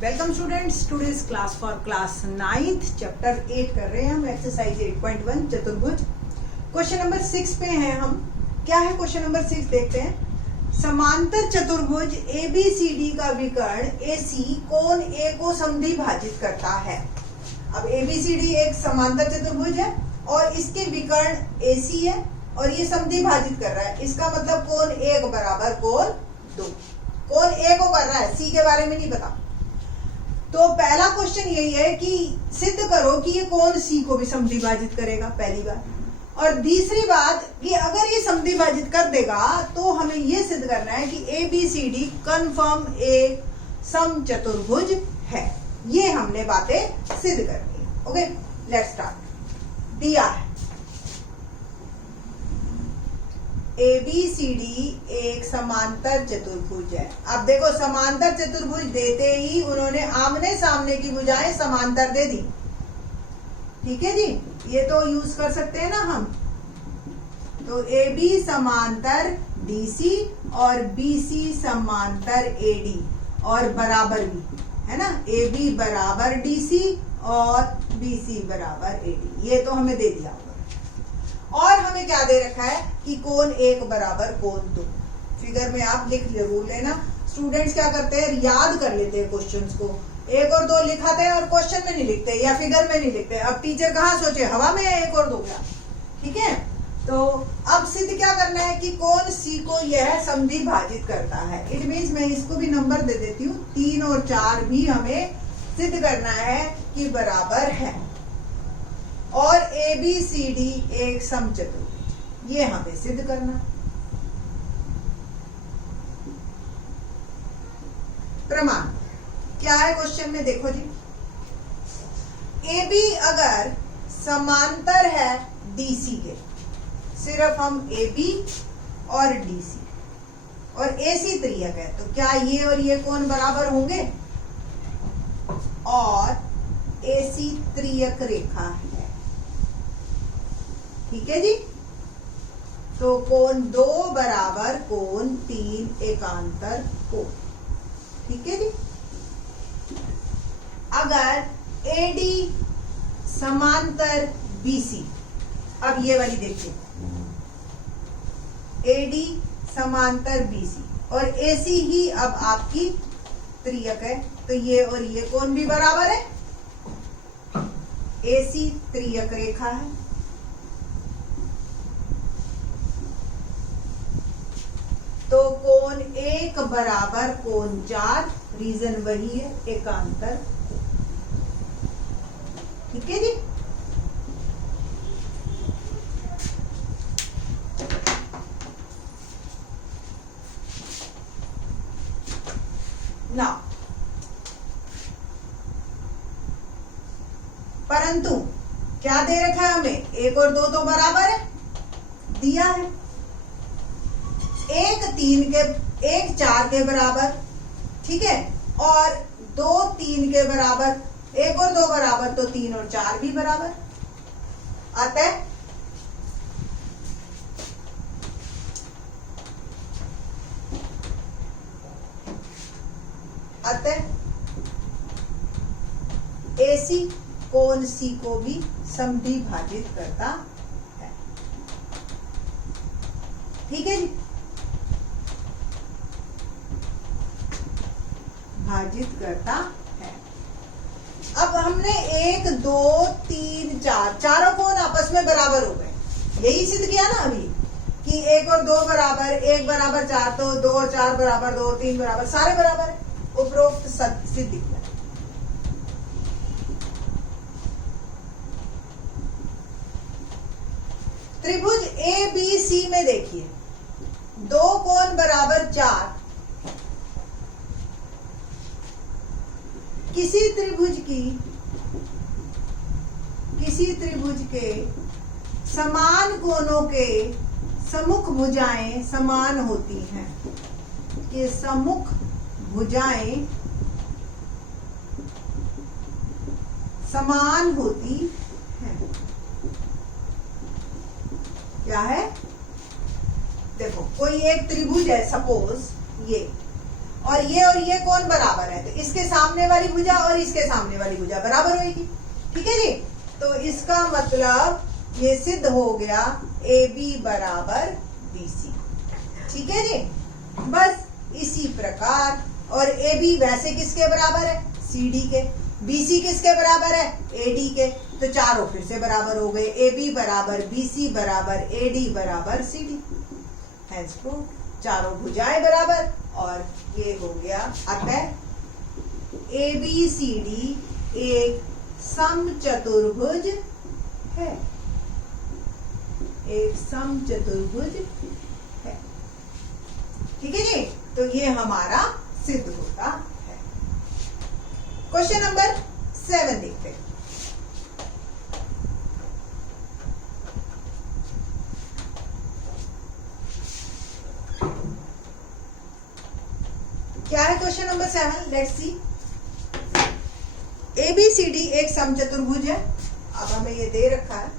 Welcome students, today's class for class 9th chapter 8 कर रहे हैं हम, एक्सरसाइज 8.1 चतुर्भुज। क्वेश्चन नंबर 6 पे हैं हम। क्या है क्वेश्चन नंबर 6 देखते हैं। समांतर चतुर्भुज ABCD का विकर्ण AC कोण A को समद्विभाजित करता है। अब ABCD एक समांतर चतुर्भुज है और इसके विकर्ण AC है और ये समद्विभाजित कर रहा है। इसका मतलब कोण 1 बराबर कोण 2। कोण A को कर रहा है, C के बारे में नहीं पता। तो पहला क्वेश्चन यही है कि सिद्ध करो कि ये कोण C को भी समद्विभाजित करेगा, पहली बात। और दूसरी बात कि अगर ये समद्विभाजित कर देगा तो हमें ये सिद्ध करना है कि ABCD कन्फर्म एक समचतुर्भुज है। ये हमने बातें सिद्ध करनी है। Okay, let's start. दिया है ABCD एक समांतर चतुर्भुज है। अब देखो, समांतर चतुर्भुज देते ही उन्होंने आमने सामने की भुजाएं समांतर दे दी। ठीक है जी, ये तो यूज कर सकते हैं ना हम। तो AB समांतर DC और BC समांतर AD और बराबर भी है ना। AB बराबर DC और BC बराबर AD, ये तो हमें दे दिया। और हमें क्या दे रखा है कि कोण 1 बराबर कोण 2। फिगर में आप लिख जरूर लेना। स्टूडेंट्स क्या करते हैं, याद कर लेते हैं क्वेश्चंस को। 1 और 2 लिखाते हैं और क्वेश्चन में नहीं लिखते या फिगर में नहीं लिखते। अब टीचर कहाँ सोचे, हवा में 1 और 2 क्या। ठीक है, तो अब सिद्ध क्या करना है कि कोण C को यह समद्विभाजित करता है। इट मीन्स मैं इसको भी नंबर दे देती हूँ। 3 और 4 भी हमें सिद्ध करना है कि बराबर है। और ABCD एक समचतुर्भुज, ये हमें सिद्ध करना। प्रमाण क्या है क्वेश्चन में, देखो जी। AB अगर समांतर है DC के, सिर्फ हम AB और DC, और AC त्रियक है, तो क्या ये और ये कोण बराबर होंगे? और AC त्रियक रेखा है। ठीक है जी। तो कोण 2 बराबर कोण 3 एकांतर कोण। ठीक है जी। अगर AD समांतर BC, अब ये वाली देखिए, AD समांतर BC और AC ही अब आपकी त्रियक है, तो ये और ये कोण भी बराबर है। AC त्रियक रेखा है। तो कोण 1 बराबर कोण 4, रीजन वही है, एकांतर। ठीक है जी। ना परंतु क्या दे रखा है हमें, 1 और 2 तो बराबर है, दिया है। 1 4 के बराबर, ठीक है, और 2 3 के बराबर। 1 और 2 बराबर तो 3 और 4 भी बराबर आता है। अतः AC कोण C को भी समद्विभाजित करता है। ठीक है जी, भाजित करता है। अब हमने 1 2 3 4 चारों कोण आपस में बराबर हो गए। यही सिद्ध किया ना अभी कि 1 और 2 बराबर, 1 बराबर 4, तो 2 और 4 बराबर 2 और 3 बराबर, सारे बराबर है। उपरोक्त सिद्ध किया। त्रिभुज ABC में देखिए, 2 कोण बराबर 4। किसी त्रिभुज के समान कोणों के सम्मुख भुजाएं समान होती हैं। कि सम्मुख भुजाएं समान होती हैं। क्या है, देखो कोई एक त्रिभुज है, सपोज ये, और ये कौन बराबर है, तो इसके सामने वाली भुजा और इसके सामने वाली भुजा बराबर होगी। ठीक है जी, तो इसका मतलब ये सिद्ध हो गया AB बराबर BC। ठीक है जी, बस इसी प्रकार, और AB वैसे किसके बराबर है, CD के, BC किसके बराबर है, AD के, तो चारों फिर से बराबर हो गए, AB बराबर BC बराबर AD बराबर CD। हैंस प्रूव, चारों भुजाएं बराबर, और ये हो गया। अतः ABCD एक समचतुर्भुज है, एक समचतुर्भुज है। ठीक है जी, तो ये हमारा सिद्ध होता है। क्वेश्चन नंबर 7 देखते हैं। क्या है question number 7? Let's see. ABCD एक समचतुर्भुज है। अब हमें ये दे रखा है,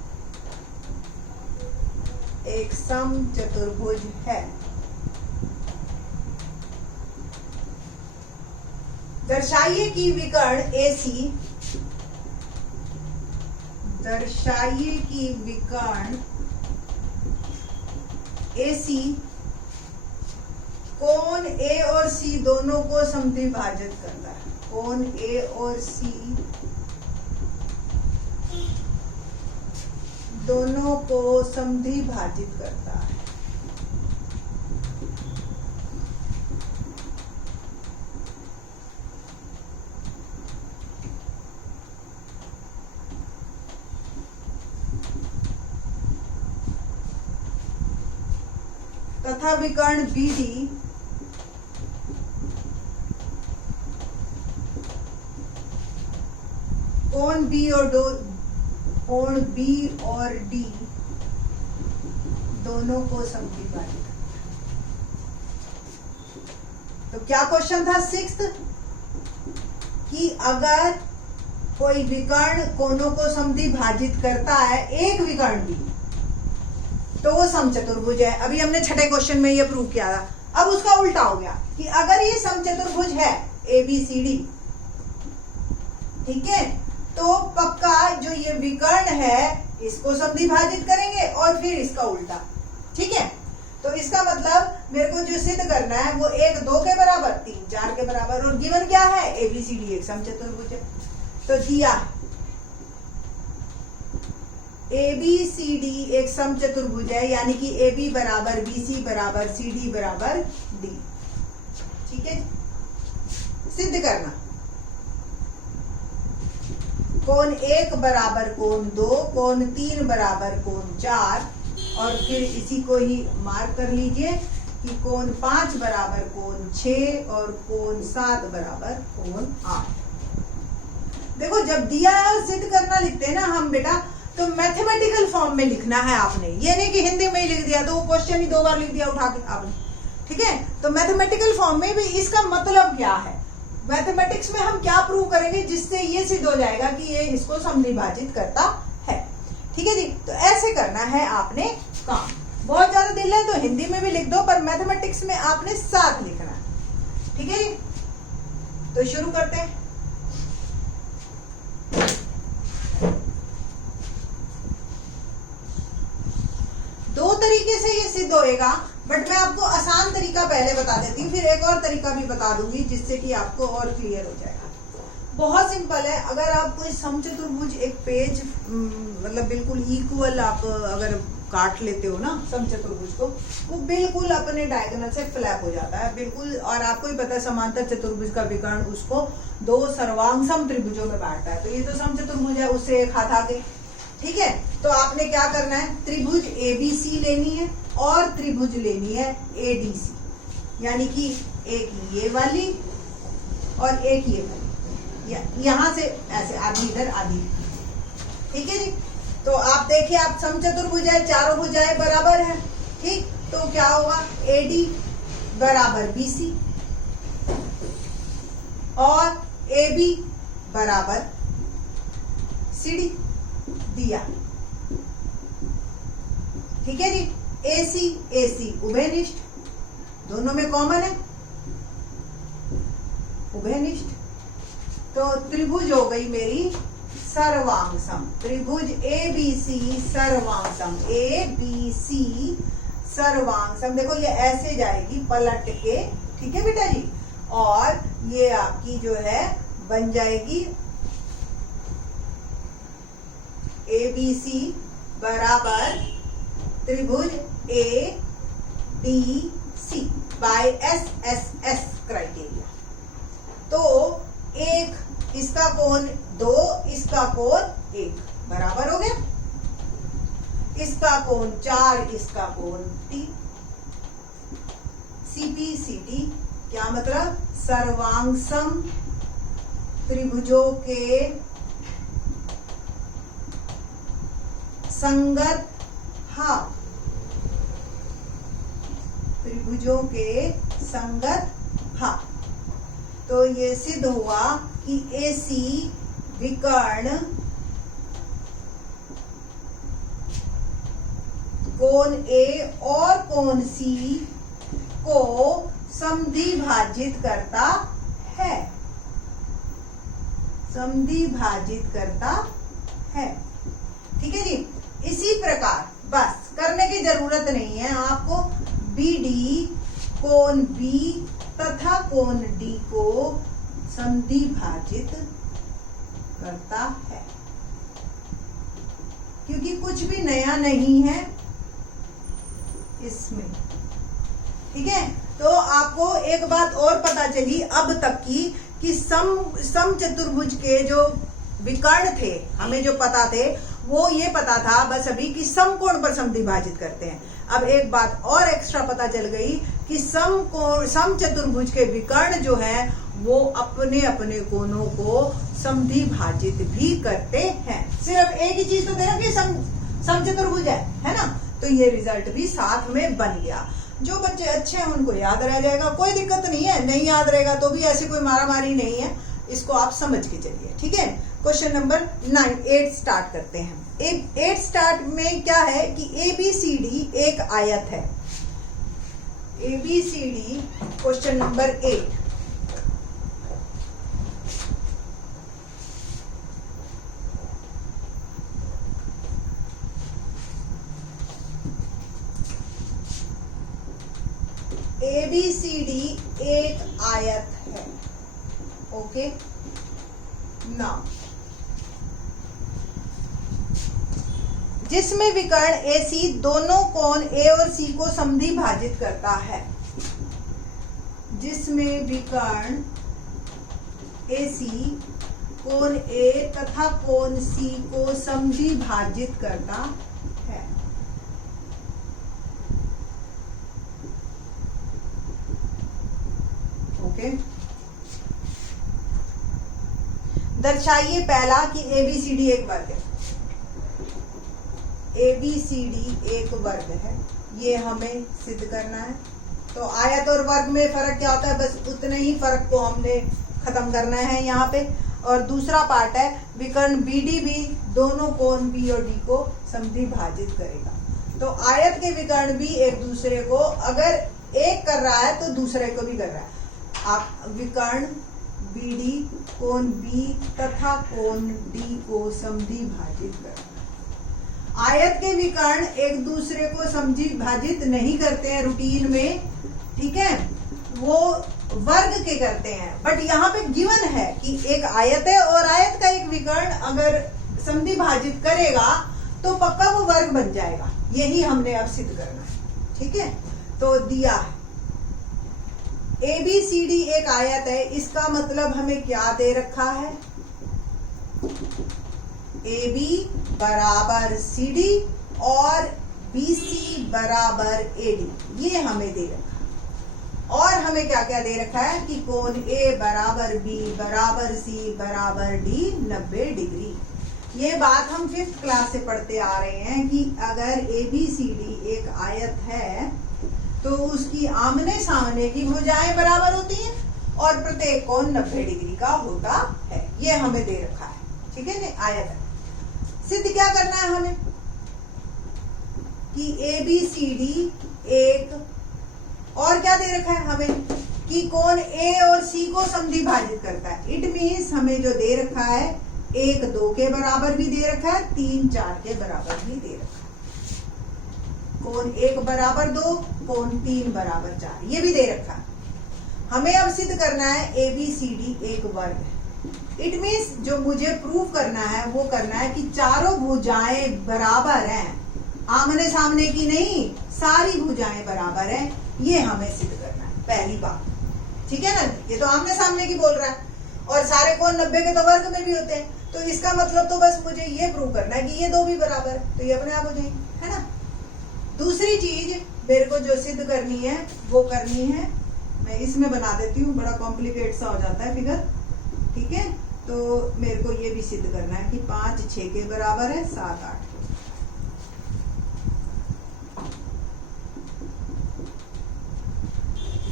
एक समचतुर्भुज है। दर्शाइए कि विकर्ण AC, दर्शाइए कि विकर्ण AC कोण A और C दोनों को समद्विभाजित करता है। कोण A और C दोनों को समद्विभाजित करता है। तथा विकर्ण BD कोण B और D दोनों को समद्विभाजित। तो क्या क्वेश्चन था 6th, कि अगर कोई विकर्ण कोणों को समद्विभाजित करता है, एक विकर्ण भी, तो वो समचतुर्भुज है। अभी हमने छठे क्वेश्चन में ये प्रूव किया था। अब उसका उल्टा हो गया कि अगर ये समचतुर्भुज है ABCD, ठीक है, तो पक्का जो ये विकर्ण है इसको समद्विभाजित करेंगे और फिर इसका उल्टा। ठीक है, तो इसका मतलब मेरे को जो सिद्ध करना है वो 1 2 के बराबर, 3 4 के बराबर, और गिवन क्या है, ABCD एक समचतुर्भुज है। तो दिया ABCD एक समचतुर्भुज है, यानी कि AB बराबर BC बराबर CD बराबर D। ठीक है, सिद्ध करना। कोण 1 बराबर कोण 2, कोण 3 बराबर कोण 4, और फिर इसी को ही मार्क कर लीजिए कि कोण 5 बराबर कोण 6 और कोण 7 बराबर कोण 8। देखो, जब दिया है और सिद्ध करना लिखते हैं ना हम बेटा, तो मैथमेटिकल फॉर्म में लिखना है आपने। ये नहीं कि हिंदी में ही लिख दिया, तो वो क्वेश्चन ही 2 बार लिख दिया उठा के आपने। ठीक है, तो मैथमेटिकल फॉर्म में भी इसका मतलब क्या है, मैथमेटिक्स में हम क्या प्रूव करेंगे जिससे ये सिद्ध हो जाएगा कि ये इसको समद्विभाजित करता है। ठीक है जी, तो ऐसे करना है आपने काम। बहुत ज्यादा दिल है तो हिंदी में भी लिख दो, पर मैथमेटिक्स में आपने साथ लिखना है। ठीक है जी, तो शुरू करते हैं। दो तरीके से ये सिद्ध होएगा, बट मैं आपको आसान तरीका पहले बता देती हूँ, फिर एक और तरीका भी बता दूंगी जिससे कि आपको और क्लियर हो जाएगा। बहुत सिंपल है। अगर आप कोई समचतुर्भुज एक पेज मतलब बिल्कुल इक्वल आप अगर काट लेते हो ना समचतुर्भुज को, वो बिल्कुल अपने डायगोनल से फ्लैप हो जाता है बिल्कुल। और आपको ही पता है समांतर चतुर्भुज का विकर्ण उसको 2 सर्वांग त्रिभुजों में बांटता है। तो ये तो समचतुर्भुज है, उससे एक हाथ आगे। ठीक है, तो आपने क्या करना है, त्रिभुज ABC लेनी है और त्रिभुज लेनी है ADC, यानी कि एक ये वाली और एक ये वाली, यहां से ऐसे आधी इधर आधी। ठीक है जी, तो आप देखिए, आप समचतुर्भुज है, चारों भुजाएं बराबर है। ठीक, तो क्या होगा, AD बराबर BC और AB बराबर CD दिया। ठीक है जी, AC AC उभयनिष्ठ, दोनों में कॉमन है। उभयनिष्ठ। तो त्रिभुज हो गई मेरी सर्वांगसम, त्रिभुज ABC सर्वांगसम, ABC सर्वांगसम। देखो ये ऐसे जाएगी पलट के, ठीक है बेटा जी। और ये आपकी जो है बन जाएगी ABC बराबर त्रिभुज ABC बाय SSS क्राइटेरिया। तो एक इसका कोण 2, इसका कोण 1 बराबर हो गया, इसका कोण 4, इसका कोण 3। CPCT क्या मतलब? सर्वांगसम त्रिभुजों के संगत भाग, त्रिभुजों के संगत भाग। तो ये सिद्ध हुआ कि AC विकर्ण कोण A और कोण C को समद्विभाजित करता है, समद्विभाजित करता है। ठीक है जी। इसी प्रकार बस करने की जरूरत नहीं है आपको, BD कोण B तथा कोण D को समद्विभाजित करता है, क्योंकि कुछ भी नया नहीं है इसमें। ठीक है। तो आपको एक बात और पता चली अब तक की कि सम चतुर्भुज के जो विकर्ण थे, हमें जो पता थे वो ये पता था बस अभी कि समकोण पर समद्विभाजित करते हैं। अब एक बात और एक्स्ट्रा पता चल गई कि सम चतुर्भुज के विकर्ण जो है वो अपने अपने कोणों को समद्विभाजित भी करते हैं। सिर्फ एक ही चीज तो दे रहा कि सम चतुर्भुज है ना। तो ये रिजल्ट भी साथ में बन गया। जो बच्चे अच्छे हैं उनको याद रह जाएगा, कोई दिक्कत नहीं है। नहीं याद रहेगा तो भी ऐसी कोई मारामारी नहीं है, इसको आप समझ के चलिए। ठीक है। क्वेश्चन नंबर 8 स्टार्ट करते हैं। 8 स्टार्ट में क्या है कि ABCD एक आयत है। ABCD question number 8। ABCD एक आयत है। ओके नाउ जिसमें विकर्ण AC दोनों कोण A और C को समद्विभाजित करता है, जिसमें विकर्ण AC कोण A तथा कोण C को समद्विभाजित करता है। ओके। दर्शाइए पहला कि ABCD एक वर्ग है। ABCD एक वर्ग है, ये हमें सिद्ध करना है। तो आयत और वर्ग में फर्क क्या होता है, बस उतने ही फर्क को हमने खत्म करना है यहाँ पे। और दूसरा पार्ट है विकर्ण BD भी दोनों कोण B और D को समद्विभाजित करेगा। तो आयत के विकर्ण भी एक दूसरे को अगर एक कर रहा है तो दूसरे को भी कर रहा है। आप विकर्ण BD कोण B तथा कोण D को समद्विभाजित करना। आयत के विकर्ण एक दूसरे को समद्विभाजित नहीं करते हैं रूटीन में, ठीक है, वो वर्ग के करते हैं। बट यहाँ पे गिवन है कि एक आयत है और आयत का एक विकर्ण अगर समद्विभाजित करेगा तो पक्का वो वर्ग बन जाएगा। यही हमने अब सिद्ध करना है। ठीक है। तो दिया है ABCD एक आयत है, इसका मतलब हमें क्या दे रखा है, AB बराबर CD और BC बराबर AD, ये हमें दे रखा है। और हमें क्या क्या दे रखा है कि कोण A बराबर B बराबर C बराबर D 90 डिग्री। ये बात हम 5th क्लास से पढ़ते आ रहे हैं कि अगर ABCD एक आयत है तो उसकी आमने सामने की भुजाएं बराबर होती हैं और प्रत्येक कोण 90 डिग्री का होता है। ये हमें दे रखा है। ठीक है ना, आयत है। सिद्ध क्या करना है हमें कि ABCD एक, और क्या दे रखा है हमें कि कोण ए और सी को समद्वि भाजित करता है। इट मीन्स हमें जो दे रखा है 1 2 के बराबर भी दे रखा है, 3 4 के बराबर भी दे रखा है। कोण 1 बराबर 2, कोण 3 बराबर 4, ये भी दे रखा है। हमें अब सिद्ध करना है ABCD एक वर्ग है। इट मीन्स जो मुझे प्रूव करना है वो करना है कि चारों भुजाएं बराबर हैं, आमने सामने की नहीं, सारी भुजाएं बराबर हैं, ये हमें सिद्ध करना है पहली बात। ठीक है ना, ये तो आमने सामने की बोल रहा है और सारे कोण 90 के तो वर्ग में भी होते हैं, तो इसका मतलब तो बस मुझे ये प्रूव करना है कि ये दो भी बराबर है, तो ये अपने आप हो जाएंगे, है ना। दूसरी चीज मेरे को जो सिद्ध करनी है वो करनी है, मैं इसमें बना देती हूँ, बड़ा कॉम्प्लिकेट सा हो जाता है फिगर। ठीक है, तो मेरे को ये भी सिद्ध करना है कि 5 6 के बराबर है, 7 8 के।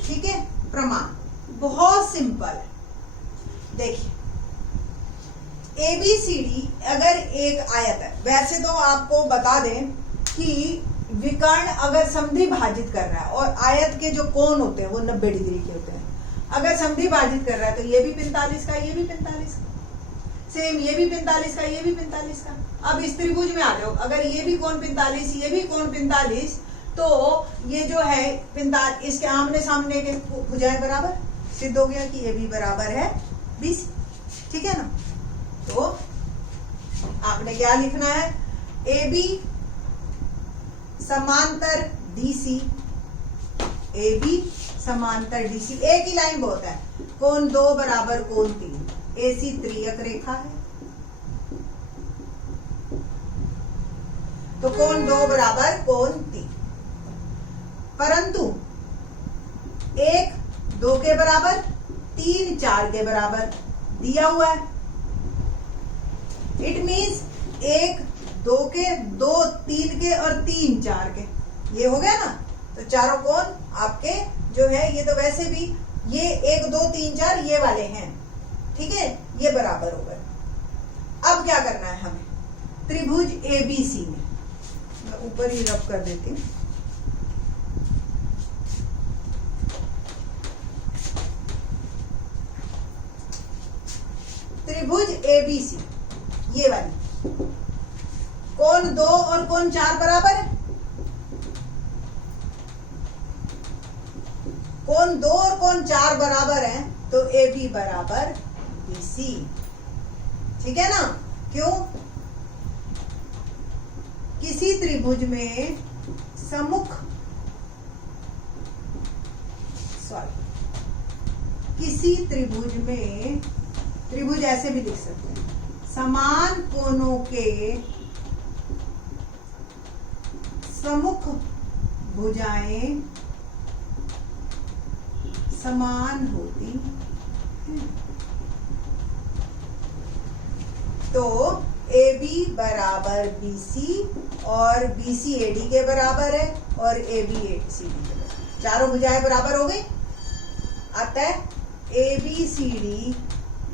ठीक है, प्रमाण बहुत सिंपल है। देखिए ABCD अगर एक आयत है, वैसे तो आपको बता दें कि विकर्ण अगर समद्वि भाजित कर रहा है और आयत के जो कोण होते हैं वो 90 डिग्री के होते हैं, अगर समद्वि भाजित कर रहा है तो ये भी 45 का, ये भी 45 का, सेम ये भी 45 का, ये भी 45 का। अब इस त्रिभुज में आ जाओ, अगर ये भी कोण 45, ये भी कोण 45, तो ये जो है 45, इसके आमने सामने के भुजाएं बराबर, सिद्ध हो गया कि ये भी बराबर है 20। ठीक है ना, तो आपने क्या लिखना है, AB समांतर DC, AB समांतर DC, एक ही लाइन बहुत है, कोण 2 बराबर कोण 3, AC त्रियक रेखा है, तो कोण 2 बराबर कोण 3, परंतु 1 2 के बराबर, 3 4 के बराबर दिया हुआ है। इट मीन्स 1 2 के, 2 3 के और 3 4 के, ये हो गया ना। तो चारों कोण आपके जो है ये तो वैसे भी ये 1 2 3 4 ये वाले हैं, ठीक है, ये बराबर हो गए। अब क्या करना है हमें, त्रिभुज ABC में, मैं ऊपर ही रब कर देती हूँ, त्रिभुज ABC ये वाली, कोण 2 और कोण 4 बराबर है, कोण 2 और कोण 4 बराबर है, तो AB बराबर BC। ठीक है ना, क्यों, किसी त्रिभुज में सम्मुख, किसी त्रिभुज में, त्रिभुज ऐसे भी लिख सकते हैं, समान कोणों के सम्मुख भुजाएं समान होती हैं। तो AB बराबर BC और BC AD के बराबर है और AB CD के बराबर, चारों भुजाएं बराबर हो गई। अतः ABCD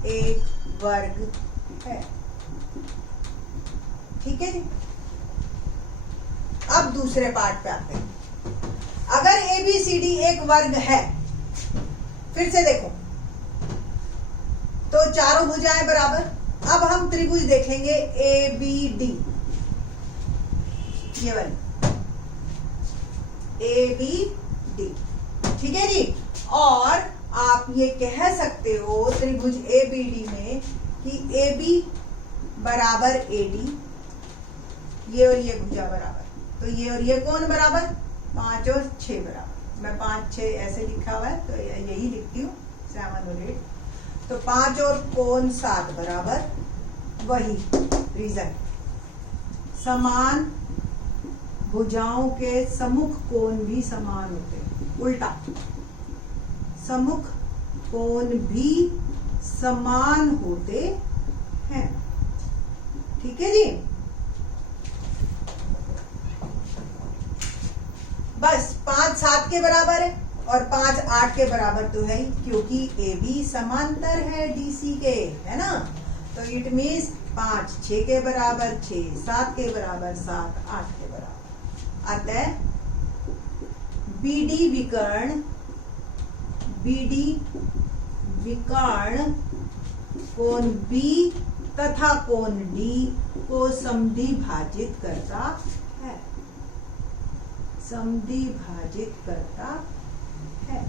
एक वर्ग है। ठीक है जी, अब दूसरे पार्ट पे आते हैं। अगर ABCD एक वर्ग है, फिर से देखो, तो चारों भुजाएं बराबर। अब हम त्रिभुज देखेंगे ABD, ये वाली ABD, ठीक है जी। और आप ये कह सकते हो त्रिभुज ABD में कि AB बराबर AD, ये और ये भुजा बराबर, तो ये और ये कोण बराबर, 5 और 6 बराबर। मैं 5 6 ऐसे लिखा हुआ है तो यही लिखती हूँ, 7 और 8, तो 5 और कोण 7 बराबर। वही रीजन, समान भुजाओं के सम्मुख कोण भी समान होते हैं, उल्टा, सम्मुख कोण भी समान होते हैं। ठीक है जी, बस 5 7 के बराबर है और 5 8 के बराबर तो है ही, क्योंकि AB समांतर है DC के, है ना। तो इट मीन्स 5 6 के बराबर, 6 7 के बराबर, 7 8 के बराबर। अतः BD विकर्ण बीडी विकर्ण कोण बी तथा कोण डी को समद्विभाजित करता है, समद्विभाजित करता है।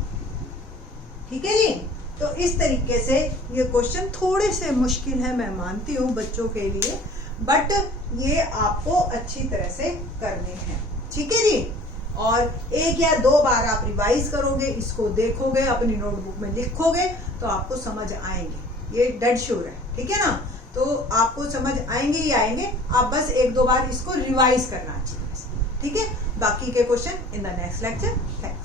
ठीक है जी। तो इस तरीके से ये क्वेश्चन थोड़े से मुश्किल है, मैं मानती हूँ बच्चों के लिए, बट ये आपको अच्छी तरह से करने हैं। ठीक है जी। और एक या दो बार आप रिवाइज करोगे, इसको देखोगे, अपनी नोटबुक में लिखोगे तो आपको समझ आएंगे, ये डेड श्योर है। ठीक है ना। तो आपको समझ आएंगे ही आएंगे, आप बस एक दो बार इसको रिवाइज करना चाहिए। ठीक है। बाकी के question in the next lecture. Thanks.